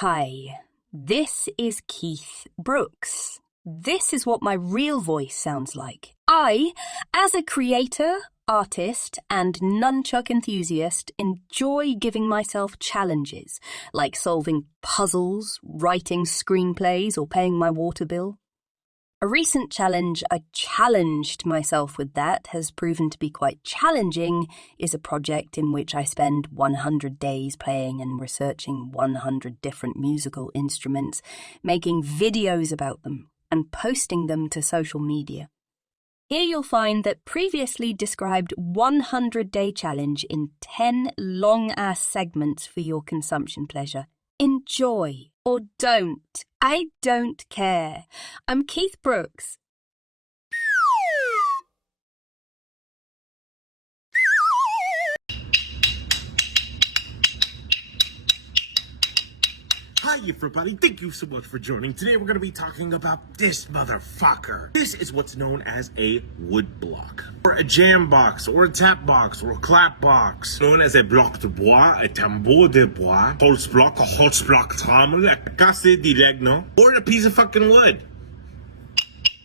Hi, this is Keith Brooks. This is what my real voice sounds like. I, as a creator, artist, and nunchuck enthusiast, enjoy giving myself challenges, like solving puzzles, writing screenplays, or paying my water bill. A recent challenge I challenged myself with that has proven to be quite challenging is a project in which I spend 100 days playing and researching 100 different musical instruments, making videos about them and posting them to social media. Here you'll find that previously described 100-day challenge in 10 long-ass segments for your consumption pleasure. Enjoy or don't. I don't care. I'm Keith Brooks. Hi everybody, thank you so much for joining. Today we're going to be talking about this motherfucker. This is what's known as a wood block, or a jam box, or a tap box, or a clap box. Known as a bloc de bois, a tambour de bois, holzblock, a holzblock trommel, a casse diregno, or a piece of fucking wood.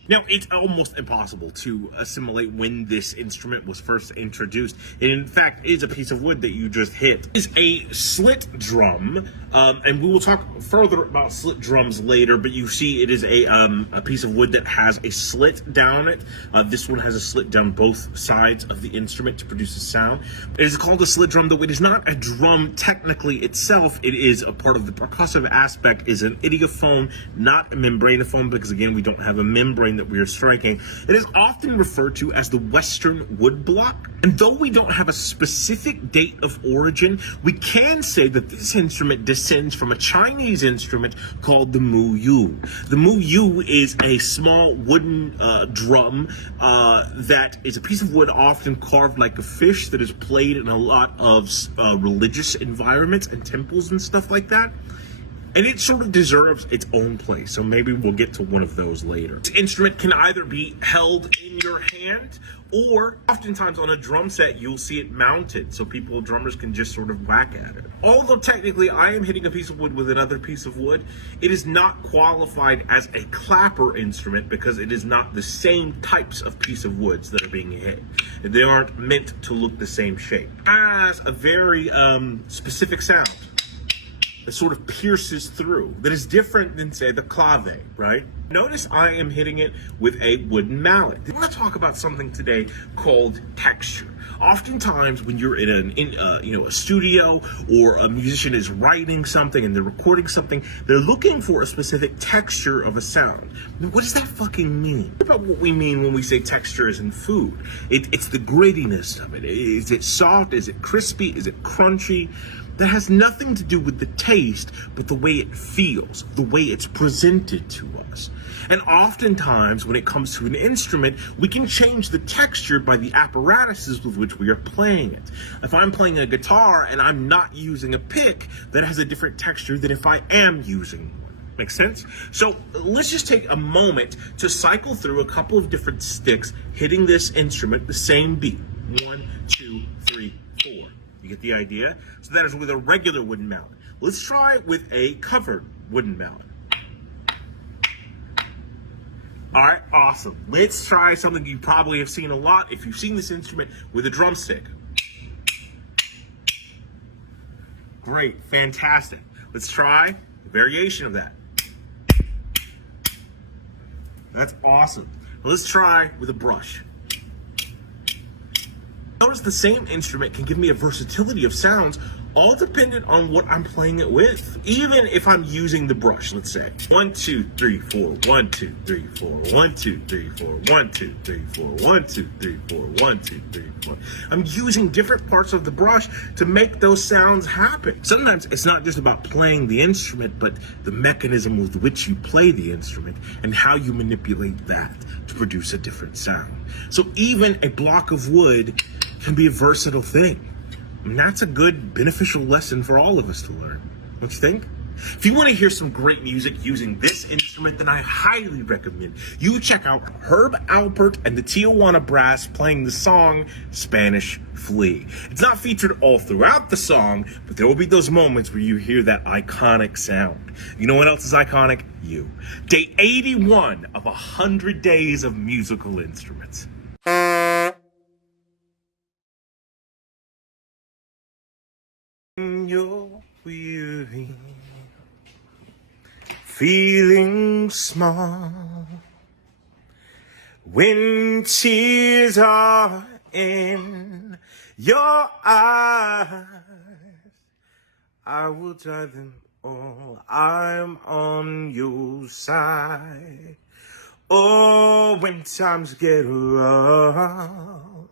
Now, it's almost impossible to assimilate when this instrument was first introduced. It, in fact, is a piece of wood that you just hit. It is a slit drum, and we will talk further about slit drums later, but you see it is a piece of wood that has a slit down it. This one has a slit down both sides of the instrument to produce a sound. It is called a slit drum, though it is not a drum technically itself. It is a part of the percussive aspect, is an idiophone, not a membranophone, because again, we don't have a membrane that we are striking. It is often referred to as the Western wood block. And though we don't have a specific date of origin, we can say that this instrument descends from a Chinese instrument called the mu yu. The mu yu is a small wooden drum that is a piece of wood often carved like a fish that is played in a lot of religious environments and temples and stuff like that. And it sort of deserves its own place, so maybe we'll get to one of those later. This instrument can either be held in your hand, or oftentimes on a drum set, you'll see it mounted, so drummers can just sort of whack at it. Although technically I am hitting a piece of wood with another piece of wood, it is not qualified as a clapper instrument because it is not the same types of piece of woods that are being hit. They aren't meant to look the same shape. It has a very specific sound that sort of pierces through, that is different than, say, the clave, right? Notice I am hitting it with a wooden mallet. I want to talk about something today called texture. Oftentimes when you're in a studio, or a musician is writing something and they're recording something, they're looking for a specific texture of a sound. Now, what does that fucking mean? Think about what we mean when we say texture is in food. It's the grittiness of it. Is it soft? Is it crispy? Is it crunchy? That has nothing to do with the taste, but the way it feels, the way it's presented to us. And oftentimes, when it comes to an instrument, we can change the texture by the apparatuses with which we are playing it. If I'm playing a guitar and I'm not using a pick, that has a different texture than if I am using one. Make sense? So let's just take a moment to cycle through a couple of different sticks, hitting this instrument the same beat. 1, 2, 3, 4. You get the idea? So that is with a regular wooden mallet. Let's try with a covered wooden mallet. All right, awesome. Let's try something you probably have seen a lot if you've seen this instrument with a drumstick. Great, fantastic. Let's try a variation of that. That's awesome. Let's try with a brush. Notice the same instrument can give me a versatility of sounds, all dependent on what I'm playing it with. Even if I'm using the brush, let's say 1, 2, 3, 4, 1, 2, 3, 4, 1, 2, 3, 4, 1, 2, 3, 4, 1, 2, 3, 4, 1, 2, 3, 4. I'm using different parts of the brush to make those sounds happen. Sometimes it's not just about playing the instrument, but the mechanism with which you play the instrument and how you manipulate that to produce a different sound. So even a block of wood can be a versatile thing. And that's a good, beneficial lesson for all of us to learn. Don't you think? If you want to hear some great music using this instrument, then I highly recommend you check out Herb Alpert and the Tijuana Brass playing the song Spanish Flea. It's not featured all throughout the song, but there will be those moments where you hear that iconic sound. You know what else is iconic? You. Day 81 of 100 days of musical instruments. You're weary, feeling small, when tears are in your eyes, I will dry them all. I'm on your side. Oh, when times get rough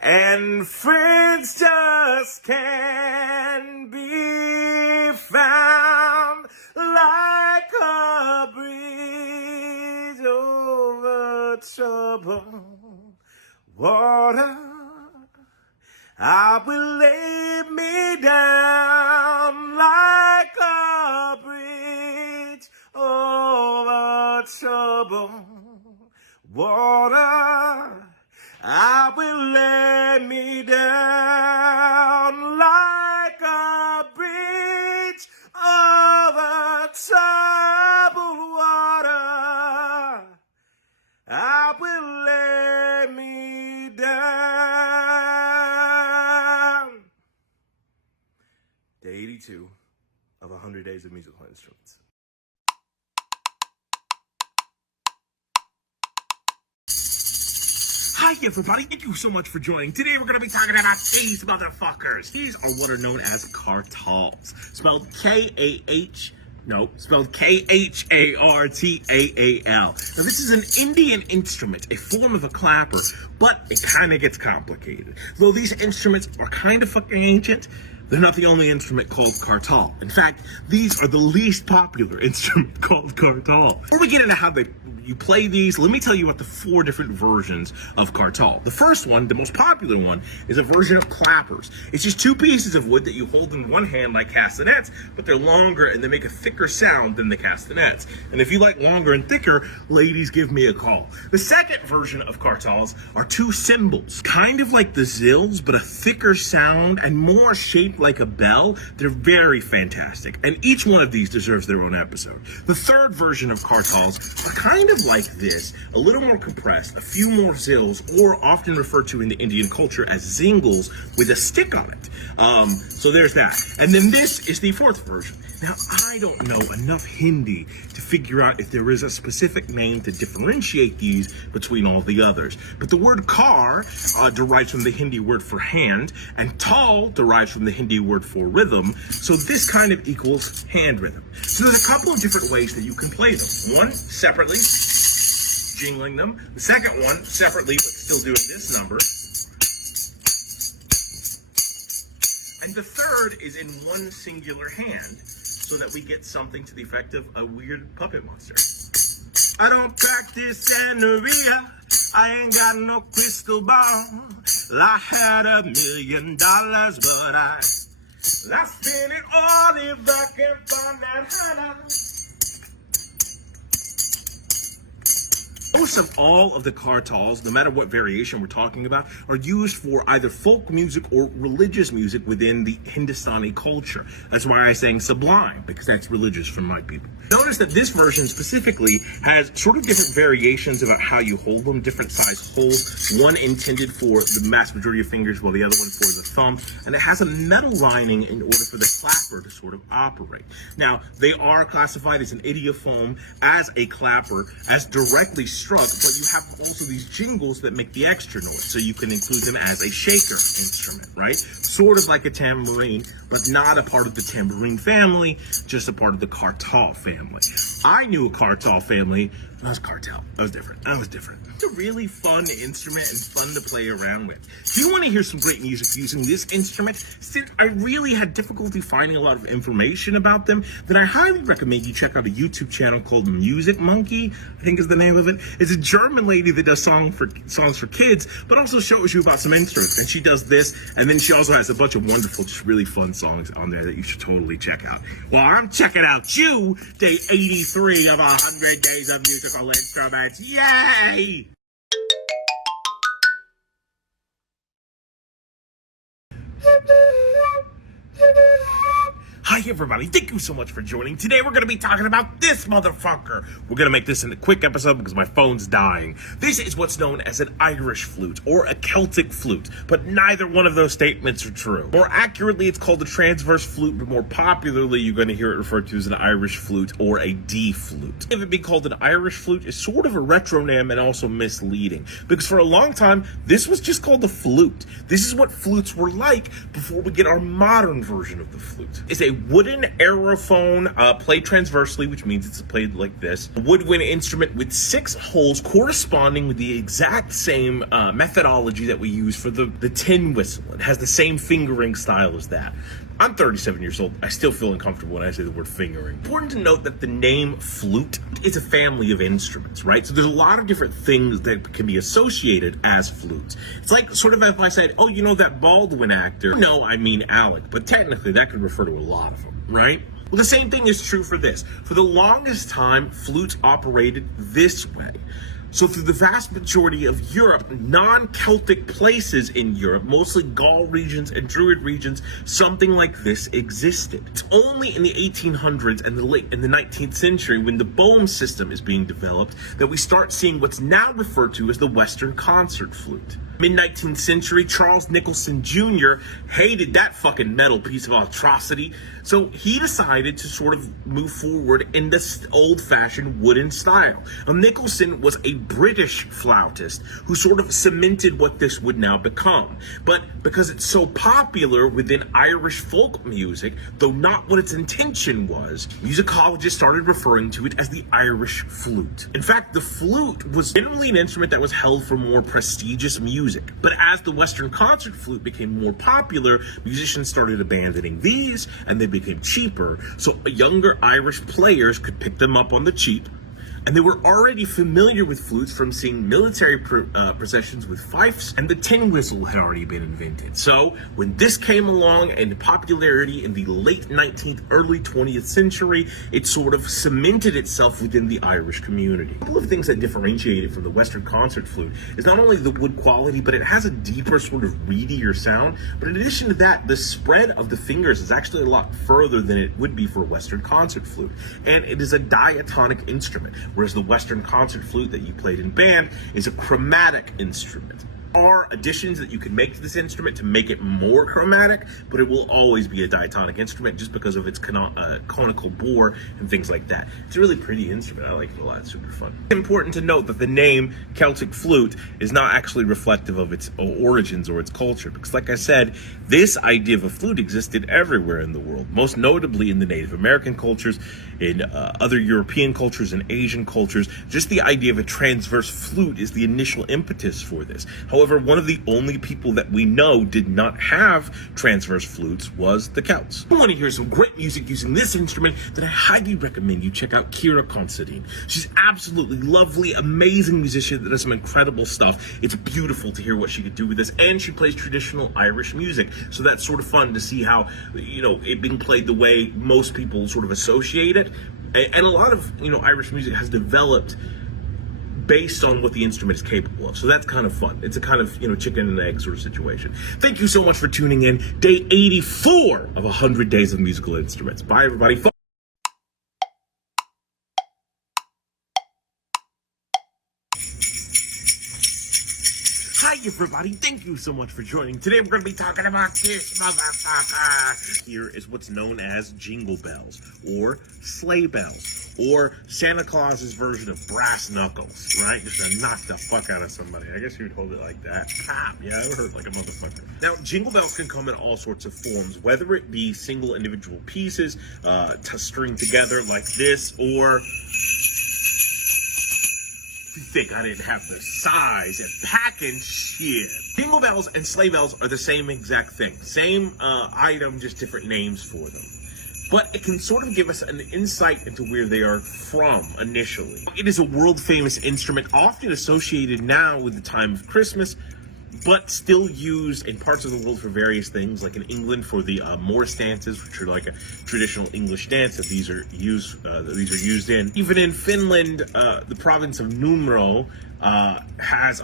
and friends just can't be found, like a breeze over troubled water, I will lay me down like a bridge over troubled water. I will lay me down like a bridge over troubled water. I will lay me down. Day 82 of 100 days of musical instruments. Hi everybody, thank you so much for joining. Today we're going to be talking about these motherfuckers. These are what are known as kartals, spelled Khartaal. Now this is an Indian instrument, a form of a clapper, but it kind of gets complicated. Though these instruments are kind of fucking ancient, they're not the only instrument called kartal. In fact, these are the least popular instrument called kartal. Before we get into how you play these, let me tell you about the 4 different versions of kartal. The first one, the most popular one, is a version of clappers. It's just 2 pieces of wood that you hold in one hand like castanets, but they're longer and they make a thicker sound than the castanets. And if you like longer and thicker, ladies, give me a call. The second version of kartals are 2 cymbals, kind of like the zills, but a thicker sound and more shaped like a bell. They're very fantastic, and each one of these deserves their own episode. The third version of kartals are kind of like this, a little more compressed, a few more zills, or often referred to in the Indian culture as zingles with a stick on it. So there's that. And then this is the 4th version. Now, I don't know enough Hindi to figure out if there is a specific name to differentiate these between all the others. But the word kar derives from the Hindi word for hand, and tal derives from the Hindi word for rhythm. So this kind of equals hand rhythm. So there's a couple of different ways that you can play them. One, separately, jingling them. The second one, separately, but still doing this number. And the third is in one singular hand, so that we get something to the effect of a weird puppet monster. I don't practice Santeria, I ain't got no crystal ball. I had $1 million, but I spend it all if I can find that $100. Most of all of the kartals, no matter what variation we're talking about, are used for either folk music or religious music within the Hindustani culture. That's why I sang sublime, because that's religious for my people. Notice that this version specifically has sort of different variations about how you hold them, different size holes, one intended for the vast majority of fingers while the other one for the thumb, and it has a metal lining in order for the clapper to sort of operate. Now, they are classified as an idiophone, as a clapper, as directly struck, but you have also these jingles that make the extra noise, so you can include them as a shaker instrument, right? Sort of like a tambourine, but not a part of the tambourine family, just a part of the kartal family. I knew a kartal family. That was kartel. That was different. It's a really fun instrument and fun to play around with. If you want to hear some great music using this instrument, since I really had difficulty finding a lot of information about them, then I highly recommend you check out a YouTube channel called Music Monkey, I think is the name of it. It's a German lady that does songs for kids, but also shows you about some instruments. And she does this, and then she also has a bunch of wonderful, just really fun songs on there that you should totally check out. Well, I'm checking out you, day 83 of 100 Days of Musical Instruments. Yay! Hi everybody, thank you so much for joining. Today we're going to be talking about this motherfucker. We're going to make this a quick episode because my phone's dying. This is what's known as an Irish flute or a Celtic flute, but neither one of those statements are true. More accurately, it's called a transverse flute, but more popularly you're going to hear it referred to as an Irish flute or a D flute. If it being called an Irish flute is sort of a retronym and also misleading, because for a long time this was just called the flute. This is what flutes were like before we get our modern version of the flute. It's a wooden aerophone played transversely, which means it's played like this. A woodwind instrument with 6 holes corresponding with the exact same methodology that we use for the tin whistle. It has the same fingering style as that. I'm 37 years old. I still feel uncomfortable when I say the word fingering. Important to note that the name flute is a family of instruments, right? So there's a lot of different things that can be associated as flutes. It's like sort of if I said, oh, you know that Baldwin actor? No, I mean Alec, but technically that could refer to a lot of them, right? Well, the same thing is true for this. For the longest time, flutes operated this way. So through the vast majority of Europe, non-Celtic places in Europe, mostly Gaul regions and Druid regions, something like this existed. It's only in the 1800s and in the 19th century, when the Bohm system is being developed, that we start seeing what's now referred to as the Western concert flute. Mid-19th century, Charles Nicholson Jr. hated that fucking metal piece of atrocity, so he decided to sort of move forward in this old-fashioned wooden style. Now, Nicholson was a British flautist who sort of cemented what this would now become. But because it's so popular within Irish folk music, though not what its intention was, musicologists started referring to it as the Irish flute. In fact, the flute was generally an instrument that was held for more prestigious music. But as the Western concert flute became more popular, musicians started abandoning these and they became cheaper, so younger Irish players could pick them up on the cheap. And they were already familiar with flutes from seeing military processions with fifes, and the tin whistle had already been invented. So when this came along in popularity in the late 19th, early 20th century, it sort of cemented itself within the Irish community. A couple of things that differentiate it from the Western concert flute is not only the wood quality, but it has a deeper, sort of reedier sound. But in addition to that, the spread of the fingers is actually a lot further than it would be for a Western concert flute. And it is a diatonic instrument, whereas the Western concert flute that you played in band is a chromatic instrument. There are additions that you can make to this instrument to make it more chromatic, but it will always be a diatonic instrument just because of its conical bore and things like that. It's a really pretty instrument. I like it a lot. It's super fun. It's important to note that the name Celtic flute is not actually reflective of its origins or its culture, because like I said, this idea of a flute existed everywhere in the world, most notably in the Native American cultures, in other European cultures and Asian cultures. Just the idea of a transverse flute is the initial impetus for this. However, one of the only people that we know did not have transverse flutes was the Celts. If you want to hear some great music using this instrument, then I highly recommend you check out Kira Considine. She's absolutely lovely, amazing musician that does some incredible stuff. It's beautiful to hear what she could do with this, and she plays traditional Irish music, so that's sort of fun to see how, you know, it being played the way most people sort of associate it. And a lot of, you know, Irish music has developed based on what the instrument is capable of. So that's kind of fun. It's a kind of, you know, chicken and egg sort of situation. Thank you so much for tuning in. Day 84 of 100 Days of Musical Instruments. Bye, everybody. Hi, everybody. Thank you so much for joining. Today we're going to be talking about this motherfucker. Here is what's known as jingle bells, or sleigh bells, or Santa Claus's version of brass knuckles, right? Just to knock the fuck out of somebody. I guess you'd hold it like that. Pop. Yeah, it hurt like a motherfucker. Now, jingle bells can come in all sorts of forms, whether it be single individual pieces to string together like this, or you think I didn't have the size and packing shit. Jingle bells and sleigh bells are the same exact thing. Same item, just different names for them. but it can sort of give us an insight into where they are from initially. It is a world-famous instrument, often associated now with the time of Christmas, but still used in parts of the world for various things, like in England for the Morse dances, which are like a traditional English dance that these are used in. Even in Finland, the province of Numero has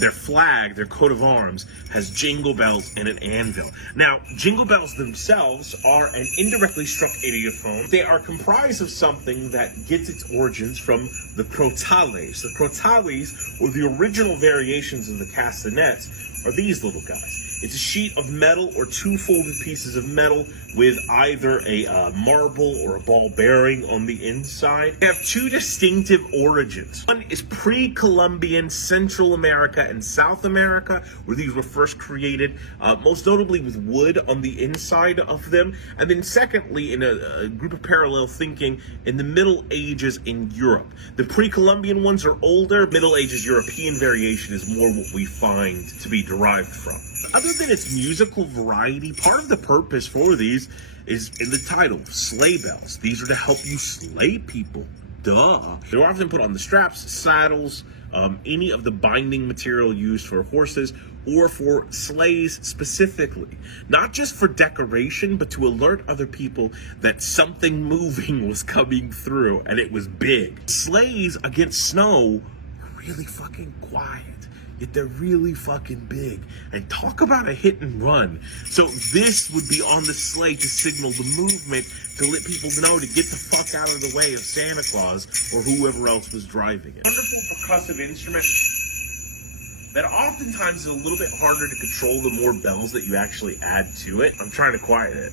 their flag, their coat of arms, has jingle bells and an anvil. Now, jingle bells themselves are an indirectly struck idiophone. They are comprised of something that gets its origins from the crotales. The crotales, or the original variations of the castanets, are these little guys. It's a sheet of metal or two folded pieces of metal with either a marble or a ball bearing on the inside. They have two distinctive origins. One is pre-Columbian Central America and South America, where these were first created, most notably with wood on the inside of them. And then secondly, in a group of parallel thinking, in the Middle Ages in Europe. The pre-Columbian ones are older. Middle Ages European variation is more what we find to be derived from. Other than its musical variety, part of the purpose for these is in the title, sleigh bells. These are to help you slay people. Duh. They're often put on the straps, saddles, any of the binding material used for horses or for sleighs specifically. Not just for decoration, but to alert other people that something moving was coming through and it was big. Sleighs against snow are really fucking quiet. Yet they're really fucking big. And talk about a hit and run. So this would be on the sleigh to signal the movement, to let people know to get the fuck out of the way of Santa Claus or whoever else was driving it. Wonderful percussive instrument that oftentimes is a little bit harder to control the more bells that you actually add to it. I'm trying to quiet it,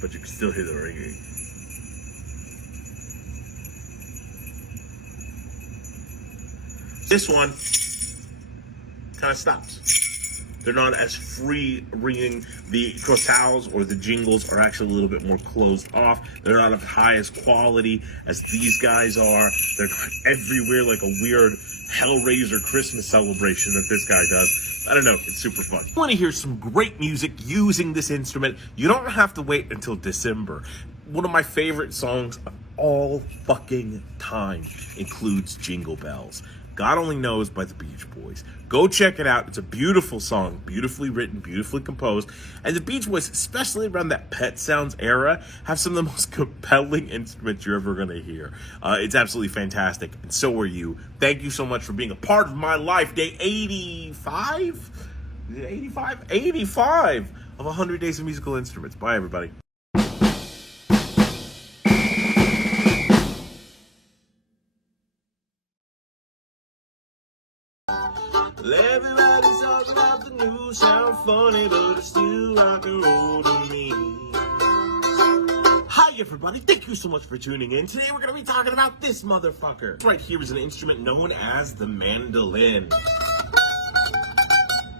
but you can still hear the ringing. This one kind of stops. They're not as free ringing. The crotales or the jingles are actually a little bit more closed off. They're not of high as quality as these guys are. They're not everywhere like a weird Hellraiser Christmas celebration that this guy does. I don't know, it's super fun. If you want to hear some great music using this instrument, you don't have to wait until December. One of my favorite songs of all fucking time includes Jingle Bells. God Only Knows by the Beach Boys. Go check it out. It's a beautiful song, beautifully written, beautifully composed. And the Beach Boys, especially around that Pet Sounds era, have some of the most compelling instruments you're ever going to hear. It's absolutely fantastic, and so are you. Thank you so much for being a part of my life. Day 85? Is it 85? 85 of 100 Days of Musical Instruments. Bye, everybody. Everybody talks about the news, sound funny, but it's still rock and roll to me. Hi everybody, thank you so much for tuning in. Today we're going to be talking about this motherfucker. Right here is an instrument known as the mandolin.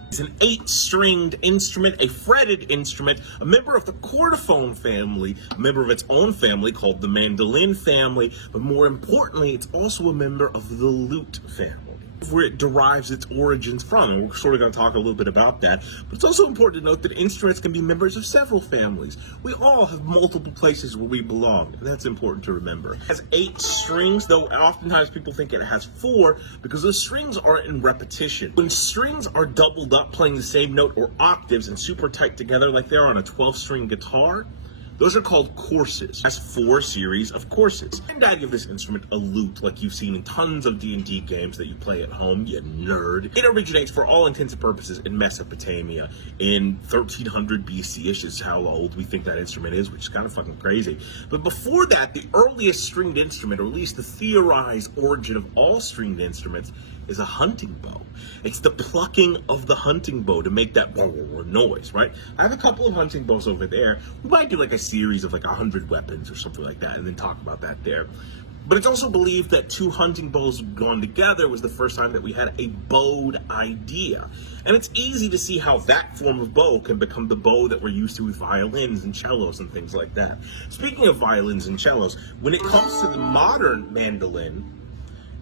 It's an 8-stringed instrument, a fretted instrument, a member of the chordophone family, a member of its own family called the mandolin family, but more importantly, it's also a member of the lute family, where it derives its origins from. And we're sort of going to talk a little bit about that. But it's also important to note that instruments can be members of several families. We all have multiple places where we belong, and that's important to remember. It has 8 strings, though oftentimes people think it has 4 because the strings are in repetition. When strings are doubled up playing the same note or octaves and super tight together like they are on a 12-string guitar, those are called courses. It has 4 series of courses. And I give this instrument a lute, like you've seen in tons of D&D games that you play at home, you nerd. It originates, for all intents and purposes, in Mesopotamia in 1300 BC-ish is how old we think that instrument is, which is kind of fucking crazy. But before that, the earliest stringed instrument, or at least the theorized origin of all stringed instruments, is a hunting bow. It's the plucking of the hunting bow to make that noise, right? I have a couple of hunting bows over there. We might do like a series of like 100 weapons or something like that and then talk about that there. But it's also believed that 2 hunting bows gone together was the first time that we had a bowed idea. And it's easy to see how that form of bow can become the bow that we're used to with violins and cellos and things like that. Speaking of violins and cellos, when it comes to the modern mandolin,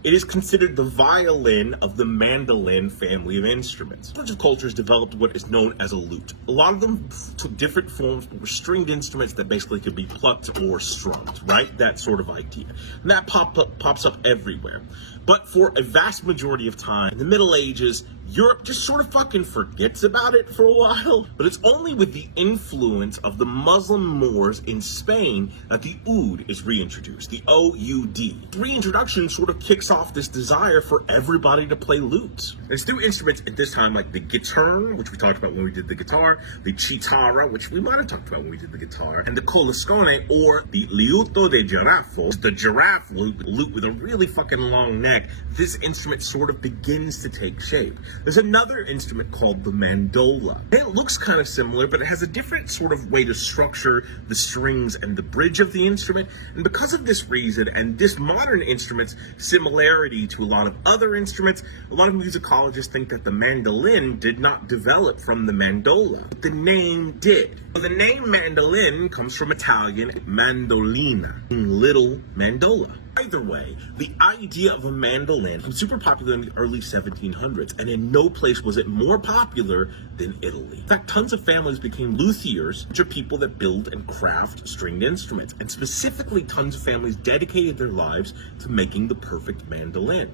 It is considered the violin of the mandolin family of instruments. A bunch of cultures developed what is known as a lute. A lot of them took different forms, but were stringed instruments that basically could be plucked or strummed, right? That sort of idea. And that pops up everywhere. But for a vast majority of time, in the Middle Ages, Europe just sort of fucking forgets about it for a while. But it's only with the influence of the Muslim Moors in Spain that the oud is reintroduced, the O-U-D. Reintroduction sort of kicks off this desire for everybody to play lutes. There's new instruments at this time like the guitar, which we talked about when we did the guitar, the chitarra, which we might have talked about when we did the guitar, and the colascone, or the liuto de giraffe, the giraffe lute with a really fucking long neck. This instrument sort of begins to take shape. There's another instrument called the mandola. It looks kind of similar, but it has a different sort of way to structure the strings and the bridge of the instrument. And because of this reason, and this modern instrument's similarity to a lot of other instruments, a lot of musicologists think that the mandolin did not develop from the mandola, but the name did. So the name mandolin comes from Italian mandolina, little mandola. Either way, the idea of a mandolin was super popular in the early 1700s, and in no place was it more popular than Italy. In fact, tons of families became luthiers, which are people that build and craft stringed instruments, and specifically tons of families dedicated their lives to making the perfect mandolin.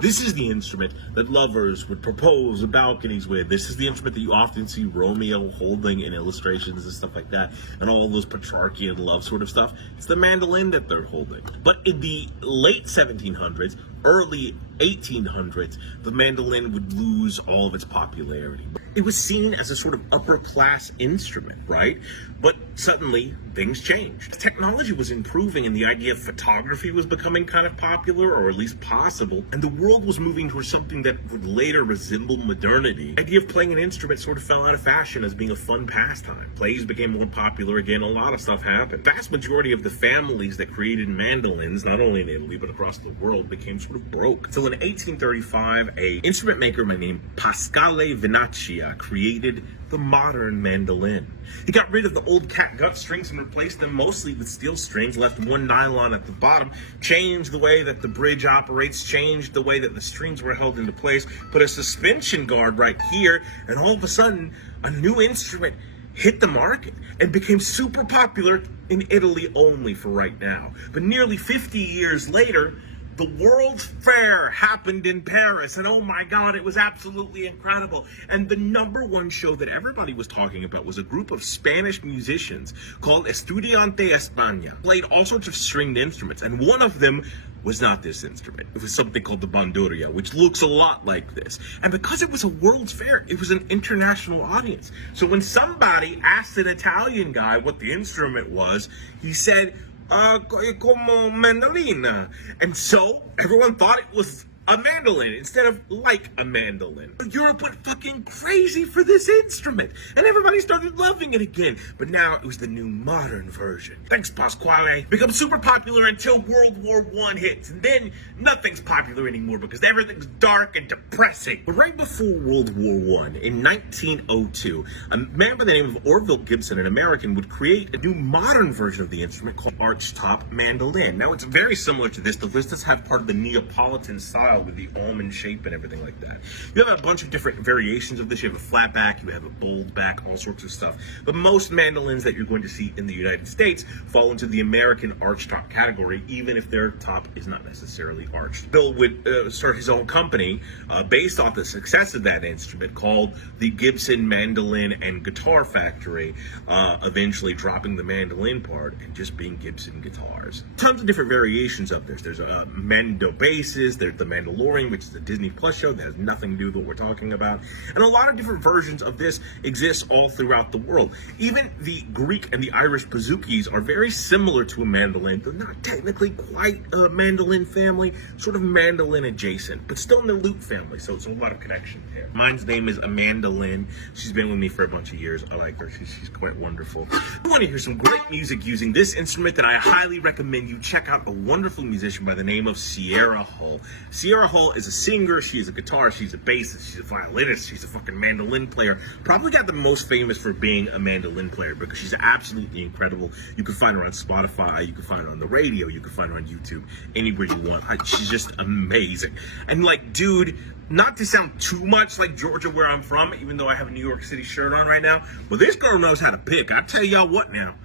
This is the instrument that lovers would propose balconies with. This is the instrument that you often see Romeo holding in illustrations and stuff like that, and all those Petrarchian love sort of stuff. It's the mandolin that they're holding. But in the late 1700s, early 1800s, the mandolin would lose all of its popularity. It was seen as a sort of upper class instrument, right? But suddenly things changed. Technology was improving and the idea of photography was becoming kind of popular, or at least possible, and the world was moving towards something that would later resemble modernity. The idea of playing an instrument sort of fell out of fashion as being a fun pastime. Plays became more popular again, a lot of stuff happened. The vast majority of the families that created mandolins, not only in Italy but across the world, became sort of broke. Until in 1835, a instrument maker named Pasquale Venaccia created the modern mandolin. He got rid of the old catgut strings and replaced them mostly with steel strings, left one nylon at the bottom, changed the way that the bridge operates, changed the way that the strings were held into place, put a suspension guard right here, and all of a sudden, a new instrument hit the market and became super popular in Italy only for right now. But nearly 50 years later, the World's Fair happened in Paris, and oh my God, it was absolutely incredible. And the #1 show that everybody was talking about was a group of Spanish musicians called Estudiante España. Played all sorts of stringed instruments, and one of them was not this instrument. It was something called the bandurria, which looks a lot like this. And because it was a World's Fair, it was an international audience. So when somebody asked an Italian guy what the instrument was, he said, como mandolina. And so everyone thought it was a mandolin instead of like a mandolin. Europe went fucking crazy for this instrument, and everybody started loving it again. But now it was the new modern version. Thanks, Pasquale. Become super popular until World War I hits, and then nothing's popular anymore because everything's dark and depressing. But right before World War I, in 1902, a man by the name of Orville Gibson, an American, would create a new modern version of the instrument called archtop mandolin. Now it's very similar to this. The listas have part of the Neapolitan style with the almond shape and everything like that. You have a bunch of different variations of this. You have a flat back, you have a bold back, all sorts of stuff. But most mandolins that you're going to see in the United States fall into the American archtop category, even if their top is not necessarily arched. Bill would start his own company based off the success of that instrument called the Gibson Mandolin and Guitar Factory, eventually dropping the mandolin part and just being Gibson guitars. Tons of different variations of this. There's Mando basses, there's the Mandalorian, which is a Disney Plus show that has nothing to do with what we're talking about. And a lot of different versions of this exist all throughout the world. Even the Greek and the Irish bouzouki's are very similar to a mandolin. They're not technically quite a mandolin family, sort of mandolin adjacent, but still in the lute family, so it's a lot of connection there. Mine's name is Amanda Lynn. She's been with me for a bunch of years. I like her. She's quite wonderful. If you want to hear some great music using this instrument, then I highly recommend you check out a wonderful musician by the name of Sierra Hull. Sierra Sierra Hull is a singer, she's a guitarist, she's a bassist, she's a violinist, she's a fucking mandolin player. Probably got the most famous for being a mandolin player because she's absolutely incredible. You can find her on Spotify, you can find her on the radio, you can find her on YouTube, anywhere you want. She's just amazing. And like, dude, not to sound too much like Georgia where I'm from, even though I have a New York City shirt on right now, but this girl knows how to pick. I tell y'all what now.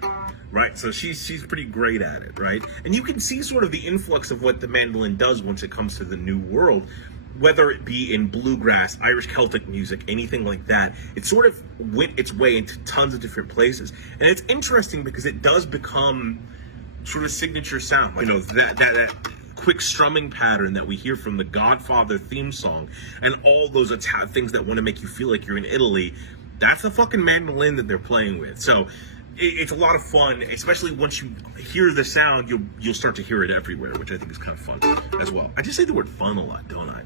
Right, so she's pretty great at it, right? And you can see sort of the influx of what the mandolin does once it comes to the New World, whether it be in bluegrass, Irish Celtic music, anything like that. It sort of went its way into tons of different places. And it's interesting because it does become sort of signature sound. You know, that quick strumming pattern that we hear from the Godfather theme song and all those things that want to make you feel like you're in Italy, that's the fucking mandolin that they're playing with. So it's a lot of fun, especially once you hear the sound, you'll start to hear it everywhere, which I think is kind of fun as well. I just say the word fun a lot, don't I?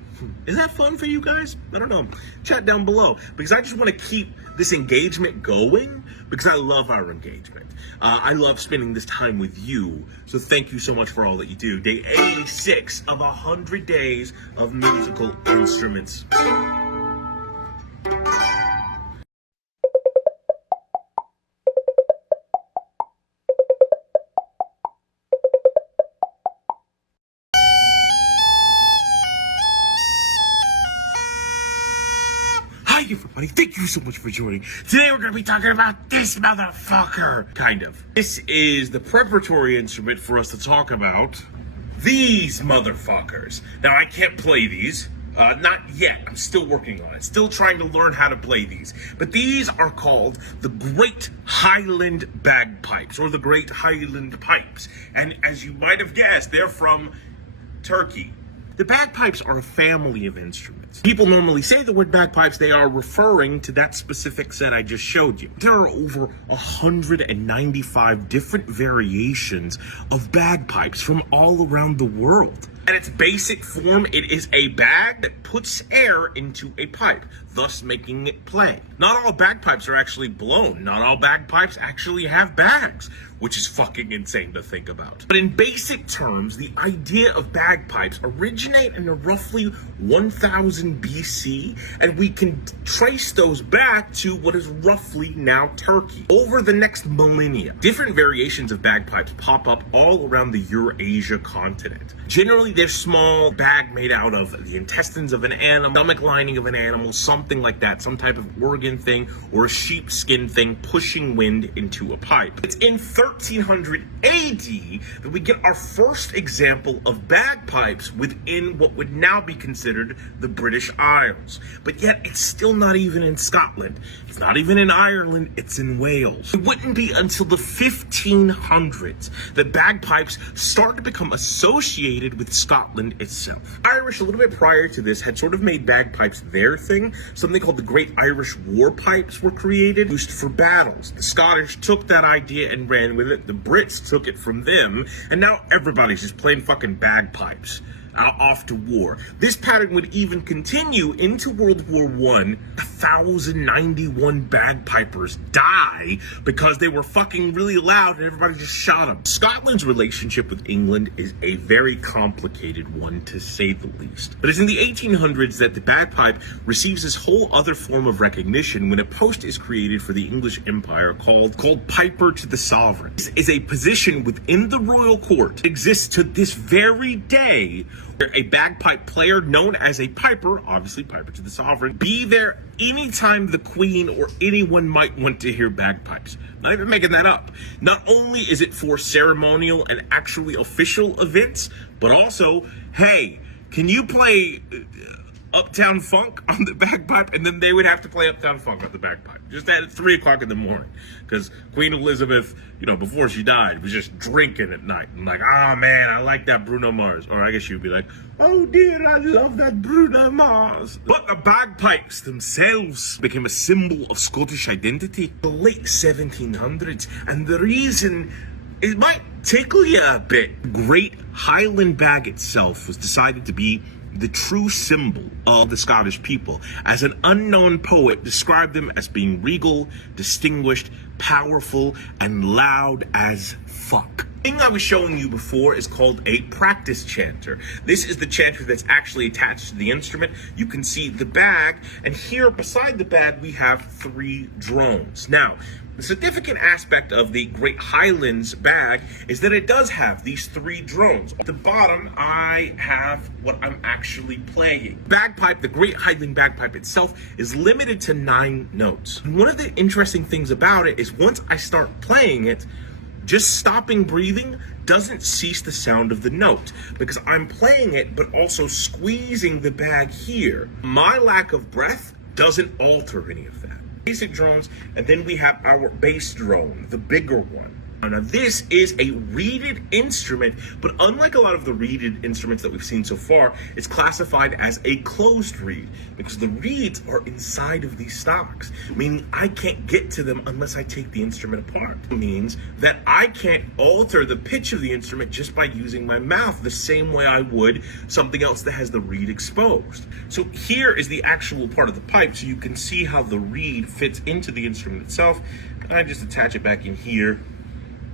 Is that fun for you guys? I don't know. Chat down below, because I just want to keep this engagement going, because I love our engagement. I love spending this time with you, so thank you so much for all that you do. Day 86 of 100 days of musical instruments. Hi everybody, thank you so much for joining. Today we're going to be talking about this motherfucker. Kind of. This is the preparatory instrument for us to talk about these motherfuckers. Now I can't play these. Not yet. I'm still working on it. Still trying to learn how to play these. But these are called the Great Highland Bagpipes, or the Great Highland Pipes. And as you might have guessed, they're from Turkey. The bagpipes are a family of instruments. People normally say the word bagpipes, they are referring to that specific set I just showed you. There are over 195 different variations of bagpipes from all around the world. At its basic form, it is a bag that puts air into a pipe, thus making it play. Not all bagpipes are actually blown. Not all bagpipes actually have bags, which is fucking insane to think about. But in basic terms, the idea of bagpipes originate in roughly 1000 BC, and we can trace those back to what is roughly now Turkey. Over the next millennia, different variations of bagpipes pop up all around the Eurasia continent. Generally, they're small bag made out of the intestines of an animal, stomach lining of an animal, something like that, some type of organ thing or a sheepskin thing pushing wind into a pipe. It's in 1300 AD that we get our first example of bagpipes within what would now be considered the British Isles. But yet it's still not even in Scotland. It's not even in Ireland, it's in Wales. It wouldn't be until the 1500s that bagpipes start to become associated with Scotland itself. Irish, a little bit prior to this, had sort of made bagpipes their thing. Something called the Great Irish War Pipes were created, used for battles. The Scottish took that idea and ran with it. The Brits took it from them, and now everybody's just playing fucking bagpipes. Off to war. This pattern would even continue into World War I. 1,091 bagpipers die because they were fucking really loud and everybody just shot them. Scotland's relationship with England is a very complicated one, to say the least. But it's in the 1800s that the bagpipe receives this whole other form of recognition when a post is created for the English Empire called Piper to the Sovereign. This is a position within the royal court that exists to this very day, where a bagpipe player known as a piper, obviously Piper to the Sovereign, be there anytime the Queen or anyone might want to hear bagpipes. Not even making that up. Not only is it for ceremonial and actually official events, but also, hey, can you play Uptown Funk on the bagpipe? And then they would have to play Uptown Funk on the bagpipe. Just at 3 o'clock in the morning. Because Queen Elizabeth, you know, before she died, was just drinking at night. And like, oh man, I like that Bruno Mars. Or I guess she would be like, oh dear, I love that Bruno Mars. But the bagpipes themselves became a symbol of Scottish identity in the late 1700s. And the reason, it might tickle you a bit. Great Highland Bag itself was decided to be the true symbol of the Scottish people, as an unknown poet described them as being regal, distinguished, powerful and loud as fuck. The thing I was showing you before is called a practice chanter. This is the chanter that's actually attached to the instrument. You can see the bag, and here beside the bag we have 3 drones. Now, the significant aspect of the Great Highlands bag is that it does have these 3 drones. At the bottom, I have what I'm actually playing. Bagpipe, the Great Highland bagpipe itself, is limited to 9 notes. And one of the interesting things about it is once I start playing it, just stopping breathing doesn't cease the sound of the note because I'm playing it but also squeezing the bag here. My lack of breath doesn't alter any of that. Basic drones, and then we have our bass drone, the bigger one. Now this is a reeded instrument, but unlike a lot of the reeded instruments that we've seen so far, it's classified as a closed reed because the reeds are inside of these stocks, meaning I can't get to them unless I take the instrument apart. It means that I can't alter the pitch of the instrument just by using my mouth the same way I would something else that has the reed exposed. So here is the actual part of the pipe, so you can see how the reed fits into the instrument itself. I just attach it back in here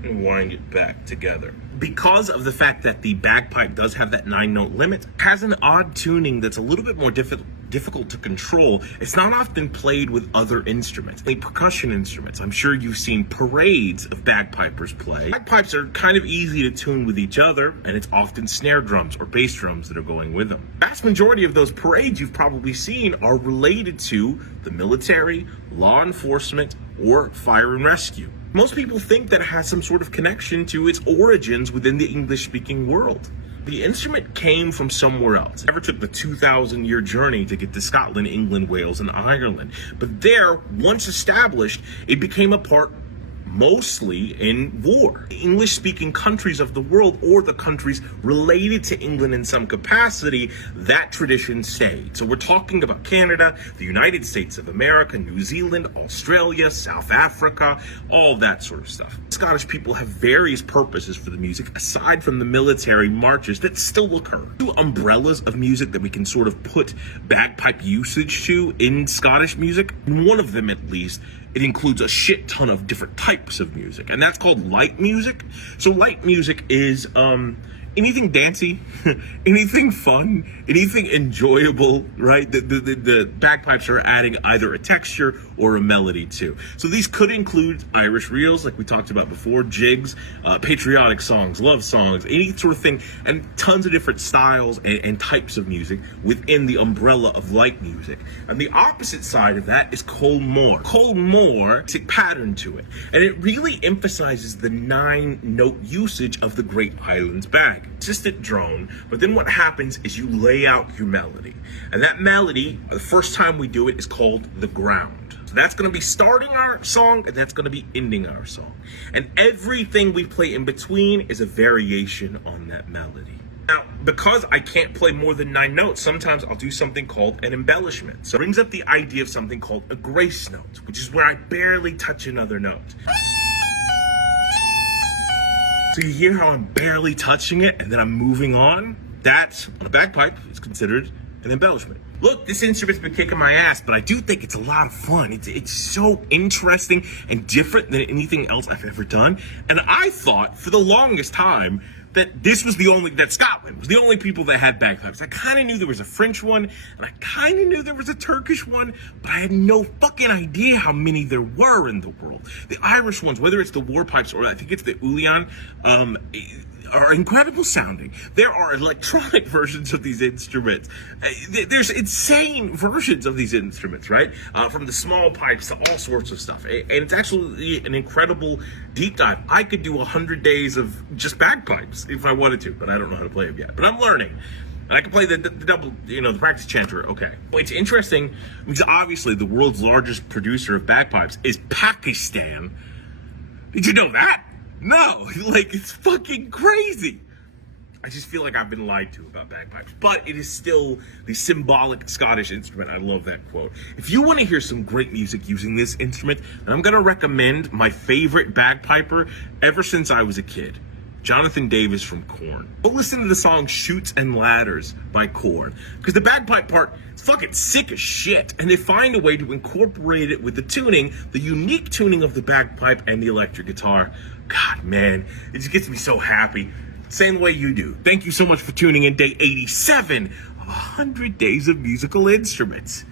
and wind it back together. Because of the fact that the bagpipe does have that 9-note limit, it has an odd tuning that's a little bit more difficult to control. It's not often played with other instruments, like percussion instruments. I'm sure you've seen parades of bagpipers play. Bagpipes are kind of easy to tune with each other, and it's often snare drums or bass drums that are going with them. The vast majority of those parades you've probably seen are related to the military, law enforcement, or fire and rescue. Most people think that it has some sort of connection to its origins within the English-speaking world. The instrument came from somewhere else. It never took the 2,000-year journey to get to Scotland, England, Wales, and Ireland. But there, once established, it became a part mostly in war. The English-speaking countries of the world, or the countries related to England in some capacity, that tradition stayed. So we're talking about Canada, the United States of America, New Zealand, Australia, South Africa, all that sort of stuff. Scottish people have various purposes for the music, aside from the military marches that still occur. 2 umbrellas of music that we can sort of put bagpipe usage to in Scottish music. One of them, at least, it includes a shit ton of different types of music, and that's called light music. So light music is anything dancey, anything fun, anything enjoyable, right? The bagpipes are adding either a texture or a melody too. So these could include Irish reels, like we talked about before, jigs, patriotic songs, love songs, any sort of thing, and tons of different styles and types of music within the umbrella of light music. And the opposite side of that is Cole Moore. Cole Moore is a pattern to it, and it really emphasizes the 9-note usage of the Great Highlands bag. Consistent drone, but then what happens is you lay out your melody, and that melody, the first time we do it, is called the ground. So that's going to be starting our song, and that's going to be ending our song, and everything we play in between is a variation on that melody. Now, because I can't play more than 9 notes, sometimes I'll do something called an embellishment. So it brings up the idea of something called a grace note, which is where I barely touch another note. So you hear how I'm barely touching it and then I'm moving on? That, on a bagpipe, is considered an embellishment. Look, this instrument's been kicking my ass, but I do think it's a lot of fun. It's so interesting and different than anything else I've ever done. And I thought, for the longest time, that Scotland was the only people that had bagpipes. I kind of knew there was a French one, and I kind of knew there was a Turkish one, but I had no fucking idea how many there were in the world. The Irish ones, whether it's the war pipes or I think it's the ulian, are incredible sounding. There are electronic versions of these instruments. There's insane versions of these instruments, right? From the small pipes to all sorts of stuff. And it's actually an incredible deep dive. I could do 100 days of just bagpipes if I wanted to, but I don't know how to play them yet. But I'm learning. And I can play the double, the practice chanter, okay. Well, it's interesting because obviously the world's largest producer of bagpipes is Pakistan. Did you know that? No, it's fucking crazy. I just feel like I've been lied to about bagpipes, but it is still the symbolic Scottish instrument. I love that quote. If you want to hear some great music using this instrument, then I'm going to recommend my favorite bagpiper ever since I was a kid. Jonathan Davis from Korn. Go listen to the song Chutes and Ladders by Korn, because the bagpipe part is fucking sick as shit, and they find a way to incorporate it with the tuning, the unique tuning of the bagpipe and the electric guitar. God, man, it just gets me so happy. Same way you do. Thank you so much for tuning in day 87 of 100 Days of Musical Instruments.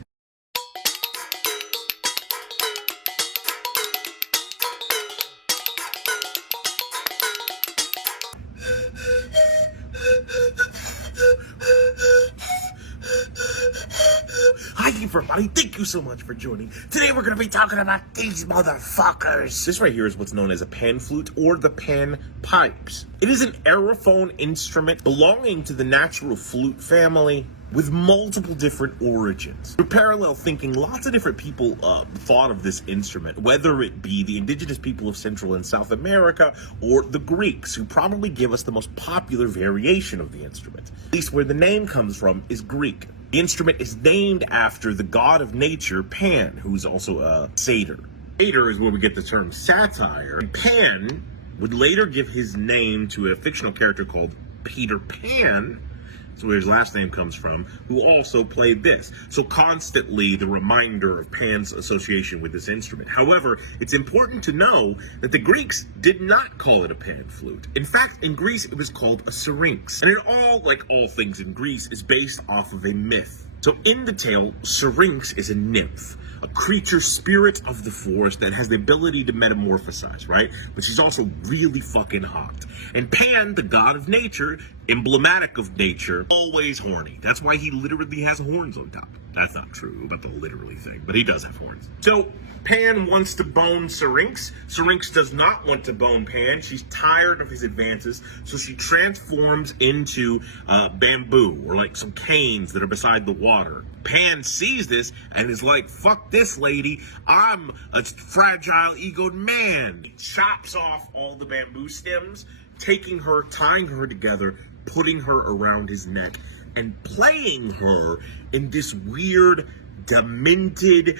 Hi everybody, thank you so much for joining. Today we're going to be talking about these motherfuckers. This right here is what's known as a pan flute or the pan pipes. It is an aerophone instrument belonging to the natural flute family with multiple different origins. For parallel thinking, lots of different people thought of this instrument, whether it be the indigenous people of Central and South America or the Greeks, who probably give us the most popular variation of the instrument. At least where the name comes from is Greek. The instrument is named after the god of nature, Pan, who's also a satyr. Satyr is where we get the term satire. Pan would later give his name to a fictional character called Peter Pan, that's where his last name comes from, who also played this. So constantly the reminder of Pan's association with this instrument. However, it's important to know that the Greeks did not call it a pan flute. In fact, in Greece, it was called a syrinx. And it all, like all things in Greece, is based off of a myth. So in the tale, Syrinx is a nymph, a creature spirit of the forest that has the ability to metamorphosize, right? But she's also really fucking hot. And Pan, the god of nature, emblematic of nature, always horny. That's why he literally has horns on top. That's not true about the literally thing, but he does have horns. So Pan wants to bone Syrinx. Syrinx does not want to bone Pan. She's tired of his advances, so she transforms into bamboo, or like some canes that are beside the water. Pan sees this and is like, fuck this lady, I'm a fragile egoed man. He chops off all the bamboo stems, taking her, tying her together, putting her around his neck, and playing her in this weird, demented,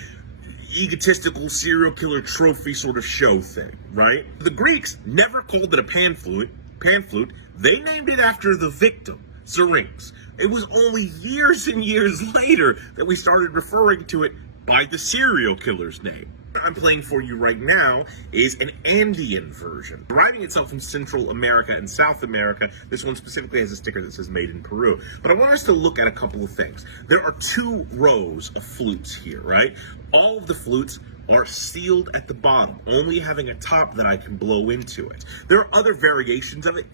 egotistical serial killer trophy sort of show thing, right? The Greeks never called it a pan flute. They named it after the victim, Syrinx. It was only years and years later that we started referring to it by the serial killer's name. What I'm playing for you right now is an Andean version. Deriving itself from Central America and South America, this one specifically has a sticker that says made in Peru. But I want us to look at a couple of things. There are two rows of flutes here, right? All of the flutes are sealed at the bottom, only having a top that I can blow into it. There are other variations of it.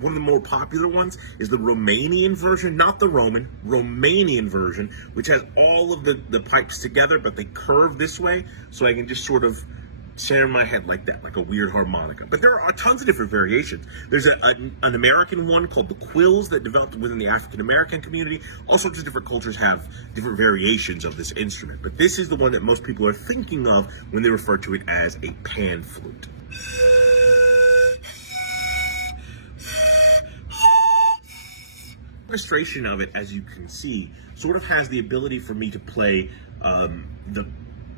One of the more popular ones is the Romanian version, not the Romanian version, which has all of the pipes together, but they curve this way, so I can just sort of center my head like that, like a weird harmonica. But there are tons of different variations. There's an American one called the quills that developed within the African American community. All sorts of different cultures have different variations of this instrument, but this is the one that most people are thinking of when they refer to it as a pan flute. Illustration of it, as you can see, sort of has the ability for me to play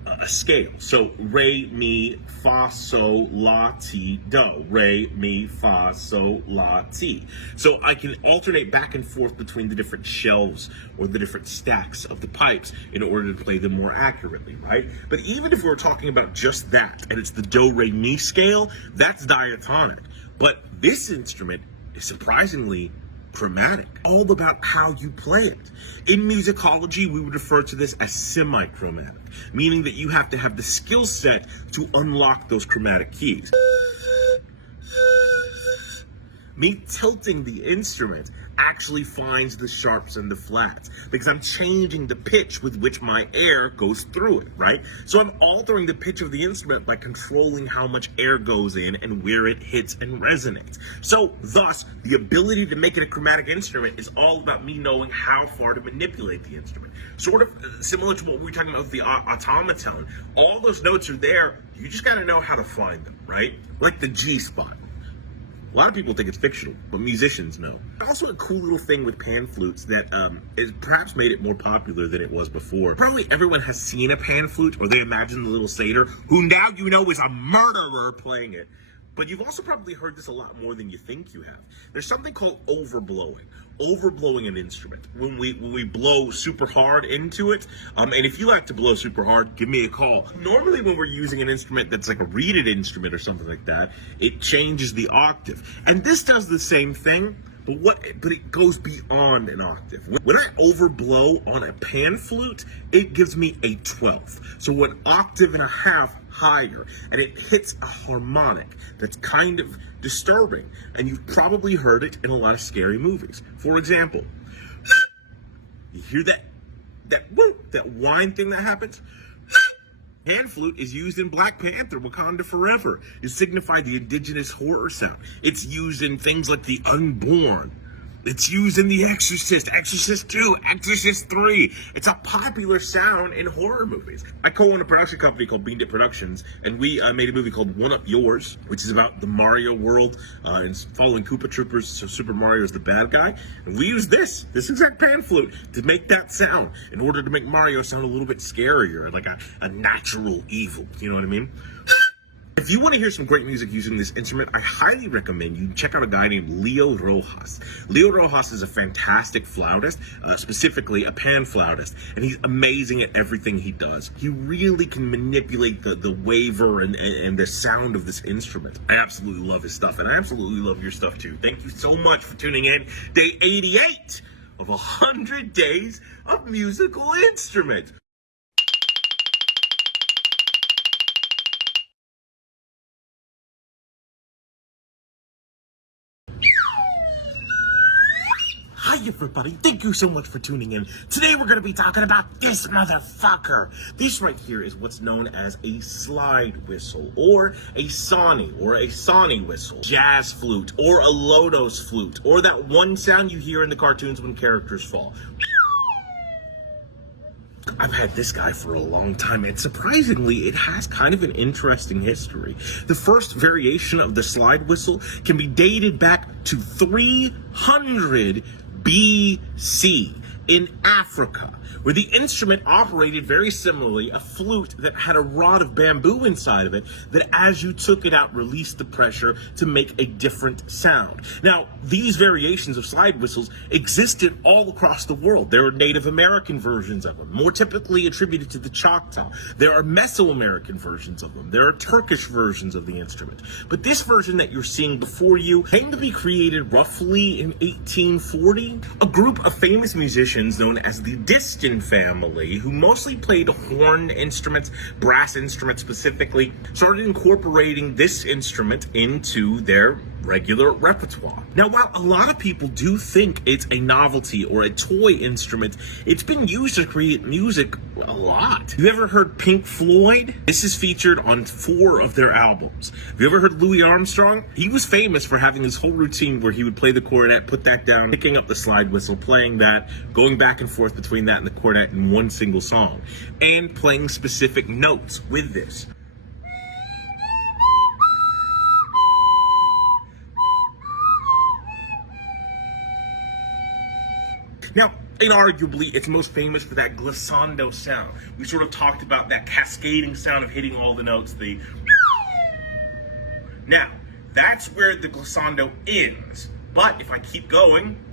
a scale. So re, mi, fa, sol, la, ti, do. Re, mi, fa, sol, la, ti. So I can alternate back and forth between the different shelves or the different stacks of the pipes in order to play them more accurately, right? But even if we're talking about just that, and it's the do, re, mi scale, that's diatonic. But this instrument is surprisingly chromatic, all about how you play it. In musicology, we would refer to this as semi-chromatic, meaning that you have to have the skill set to unlock those chromatic keys. Me tilting the instrument actually finds the sharps and the flats because I'm changing the pitch with which my air goes through it, right? So I'm altering the pitch of the instrument by controlling how much air goes in and where it hits and resonates. So thus, the ability to make it a chromatic instrument is all about me knowing how far to manipulate the instrument. Sort of similar to what we were talking about with the automaton. All those notes are there, you just gotta know how to find them, right? Like the G spot. A lot of people think it's fictional, but musicians know. Also a cool little thing with pan flutes that is perhaps made it more popular than it was before. Probably everyone has seen a pan flute, or they imagine the little satyr, who now you know is a murderer playing it. But you've also probably heard this a lot more than you think you have. There's something called overblowing. Overblowing an instrument. When we blow super hard into it, and if you like to blow super hard, give me a call. Normally when we're using an instrument that's like a reeded instrument or something like that, it changes the octave. And this does the same thing, but it goes beyond an octave. When I overblow on a pan flute, it gives me a 12th. So an octave and a half higher, and it hits a harmonic that's kind of disturbing, and you've probably heard it in a lot of scary movies. For example, you hear that whine thing that happens? Pan flute is used in Black Panther, Wakanda Forever. It signified the indigenous horror sound. It's used in things like The Unborn. It's used in The Exorcist, Exorcist 2, Exorcist 3. It's a popular sound in horror movies. I co-own a production company called Bean Dip Productions, and we made a movie called One Up Yours, which is about the Mario world and following Koopa Troopers, so Super Mario is the bad guy. And we use this exact pan flute to make that sound in order to make Mario sound a little bit scarier, like a natural evil, you know what I mean? If you want to hear some great music using this instrument, I highly recommend you check out a guy named Leo Rojas. Leo Rojas is a fantastic flautist, specifically a pan flautist, and he's amazing at everything he does. He really can manipulate the waver and the sound of this instrument. I absolutely love his stuff, and I absolutely love your stuff too. Thank you so much for tuning in. Day 88 of 100 Days of Musical Instruments. Hi everybody, thank you so much for tuning in. Today we're going to be talking about this motherfucker. This right here is what's known as a slide whistle, or a Sani whistle, jazz flute, or a Lodos flute, or that one sound you hear in the cartoons when characters fall. I've had this guy for a long time, and surprisingly, it has kind of an interesting history. The first variation of the slide whistle can be dated back to 300 BC in Africa, where the instrument operated very similarly, a flute that had a rod of bamboo inside of it that as you took it out released the pressure to make a different sound. Now, these variations of slide whistles existed all across the world. There are Native American versions of them, more typically attributed to the Choctaw. There are Mesoamerican versions of them. There are Turkish versions of the instrument. But this version that you're seeing before you came to be created roughly in 1840. A group of famous musicians known as the Diston family, who mostly played horn instruments, brass instruments specifically, started incorporating this instrument into their regular repertoire. Now, while a lot of people do think it's a novelty or a toy instrument, it's been used to create music a lot. Have you ever heard Pink Floyd? This is featured on 4 of their albums. Have you ever heard Louis Armstrong? He was famous for having this whole routine where he would play the cornet, put that down, picking up the slide whistle, playing that, going back and forth between that and the cornet in one single song, and playing specific notes with this. Now, inarguably, it's most famous for that glissando sound. We sort of talked about that cascading sound of hitting all the notes, Now, that's where the glissando ends. But if I keep going,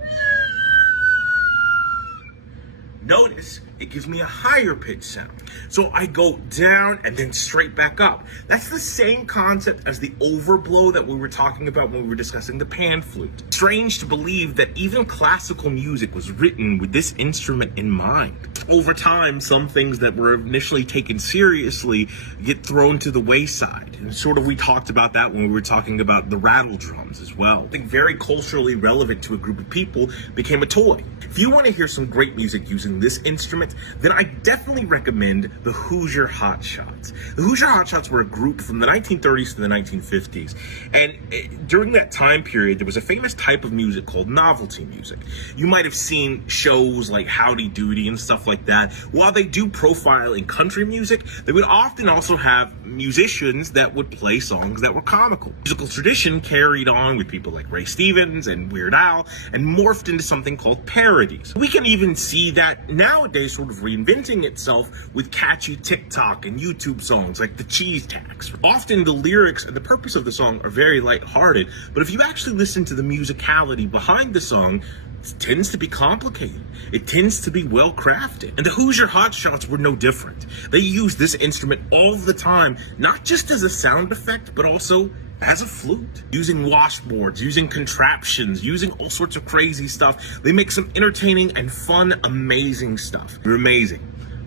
notice it gives me a higher pitch sound. So I go down and then straight back up. That's the same concept as the overblow that we were talking about when we were discussing the pan flute. Strange to believe that even classical music was written with this instrument in mind. Over time, some things that were initially taken seriously get thrown to the wayside. And sort of we talked about that when we were talking about the rattle drums as well. I think very culturally relevant to a group of people became a toy. If you want to hear some great music using this instrument, then I definitely recommend the Hoosier Hotshots. The Hoosier Hotshots were a group from the 1930s to the 1950s. And during that time period, there was a famous type of music called novelty music. You might have seen shows like Howdy Doody and stuff like like that. While they do profile in country music, they would often also have musicians that would play songs that were comical. Musical tradition carried on with people like Ray Stevens and Weird Al and morphed into something called parodies. We can even see that nowadays sort of reinventing itself with catchy TikTok and YouTube songs like the Cheese Tax. Often the lyrics and the purpose of the song are very lighthearted, but if you actually listen to the musicality behind the song, it tends to be complicated. It tends to be well crafted. And the Hoosier Hotshots were no different. They used this instrument all the time, not just as a sound effect, but also as a flute. Using washboards, using contraptions, using all sorts of crazy stuff. They make some entertaining and fun, amazing stuff. They're amazing.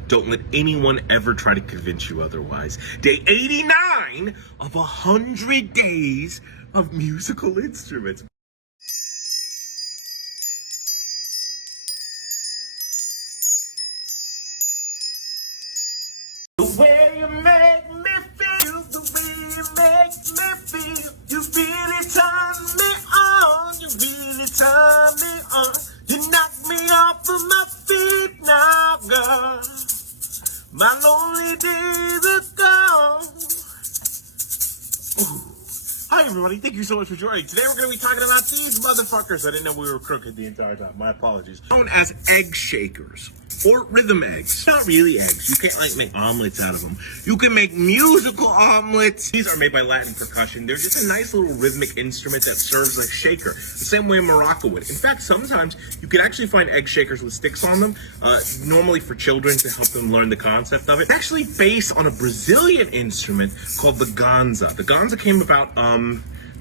Don't let anyone ever try to convince you otherwise. Day 89 of 100 days of musical instruments. The way you make me feel, the way you make me feel, you really turn me on, you really turn me on. You knock me off of my feet now, girl. My lonely days are gone. Ooh. Hi everybody, thank you so much for joining. Today we're going to be talking about these motherfuckers. I didn't know we were crooked the entire time. My apologies. Known as egg shakers. Or rhythm eggs. Not really eggs. You can't like make omelets out of them. You can make musical omelets. These are made by Latin percussion. They're just a nice little rhythmic instrument that serves like shaker. The same way a maraca would. In fact, sometimes you can actually find egg shakers with sticks on them. Normally for children to help them learn the concept of it. It's actually based on a Brazilian instrument called the ganza. The ganza came about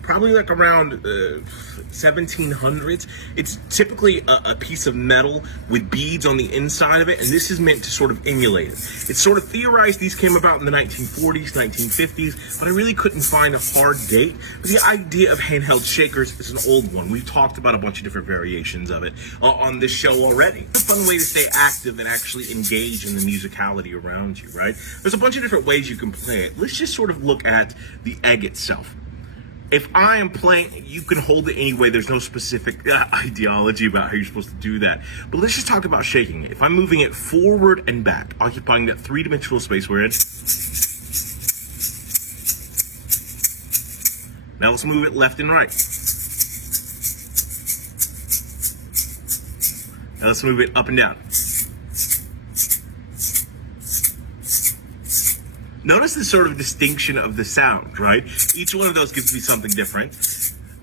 probably like around 1700s. It's typically a piece of metal with beads on the inside of it, and this is meant to sort of emulate it. It's sort of theorized these came about in the 1940s, 1950s, but I really couldn't find a hard date. But the idea of handheld shakers is an old one. We've talked about a bunch of different variations of it on this show already. It's a fun way to stay active and actually engage in the musicality around you, right? There's a bunch of different ways you can play it. Let's just sort of look at the egg itself. If I am playing, you can hold it anyway. There's no specific ideology about how you're supposed to do that. But let's just talk about shaking it. If I'm moving it forward and back, occupying that three-dimensional space we're in. Now let's move it left and right. Now let's move it up and down. Notice the sort of distinction of the sound, right? Each one of those gives me something different.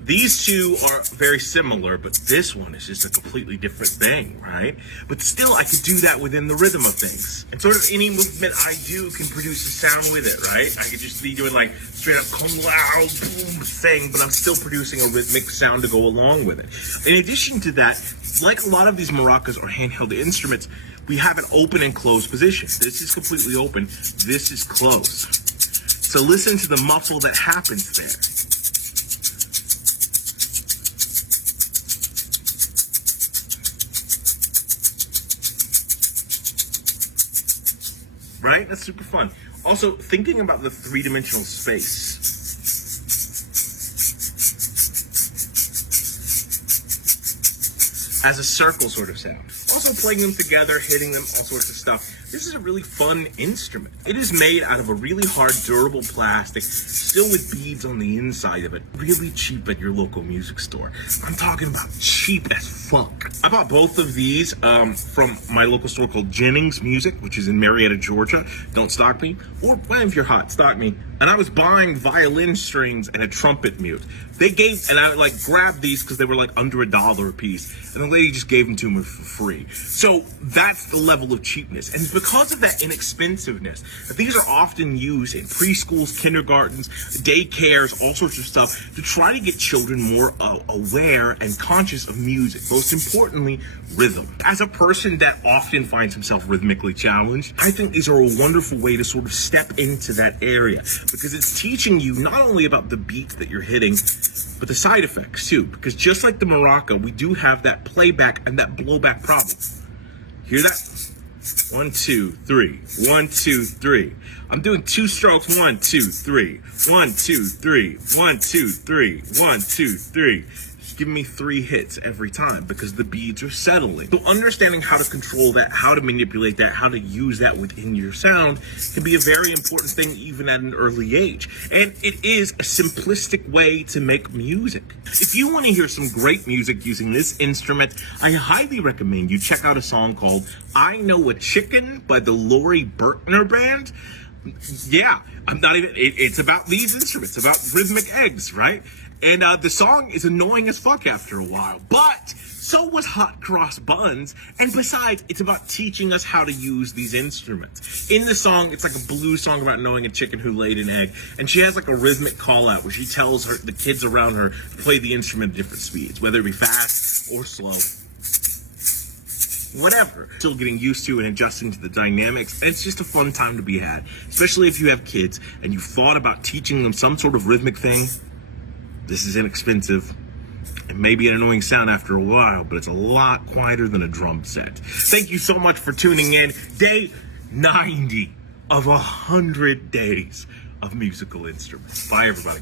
These two are very similar, but this one is just a completely different thing, right? But still, I could do that within the rhythm of things. And sort of any movement I do can produce a sound with it, right? I could just be doing like straight up loud boom thing, but I'm still producing a rhythmic sound to go along with it. In addition to that, like a lot of these maracas or handheld instruments, we have an open and closed position. This is completely open. This is closed. So listen to the muffle that happens there. Right? That's super fun. Also, thinking about the three-dimensional space. As a circle sort of sound. Also playing them together, hitting them, all sorts of stuff. This is a really fun instrument. It is made out of a really hard, durable plastic, still with beads on the inside of it. Really cheap at your local music store. I'm talking about cheap as fuck. I bought both of these from my local store called Jennings Music, which is in Marietta, Georgia. Don't stock me. Or, well, if you're hot, stock me. And I was buying violin strings and a trumpet mute. And I like grabbed these because they were like under $1 a piece. And the lady just gave them to me for free. So that's the level of cheapness. And it's because of that inexpensiveness that these are often used in preschools, kindergartens, daycares, all sorts of stuff to try to get children more aware and conscious of music. Most importantly, rhythm. As a person that often finds himself rhythmically challenged, I think these are a wonderful way to sort of step into that area because it's teaching you not only about the beats that you're hitting, but the side effects too. Because just like the maraca, we do have that playback and that blowback problem. Hear that? 1, 2, 3. 1, 2, 3. I'm doing 2 strokes. 1, 2, 3. 1, 2, 3. 1, 2, 3. 1, 2, 3. giving me 3 hits every time because the beats are settling. So understanding how to control that, how to manipulate that, how to use that within your sound can be a very important thing even at an early age. And it is a simplistic way to make music. If you want to hear some great music using this instrument, I highly recommend you check out a song called I Know a Chicken by the Lori Berkner Band. Yeah, it's about these instruments, about rhythmic eggs, right? And the song is annoying as fuck after a while, but so was Hot Cross Buns. And besides, it's about teaching us how to use these instruments. In the song, it's like a blues song about knowing a chicken who laid an egg. And she has like a rhythmic call out where she tells the kids around her to play the instrument at different speeds, whether it be fast or slow. Whatever. Still getting used to and adjusting to the dynamics. And it's just a fun time to be had, especially if you have kids and you've thought about teaching them some sort of rhythmic thing. This is inexpensive. It may be an annoying sound after a while, but it's a lot quieter than a drum set. Thank you so much for tuning in. Day 90 of 100 days of musical instruments. Bye, everybody.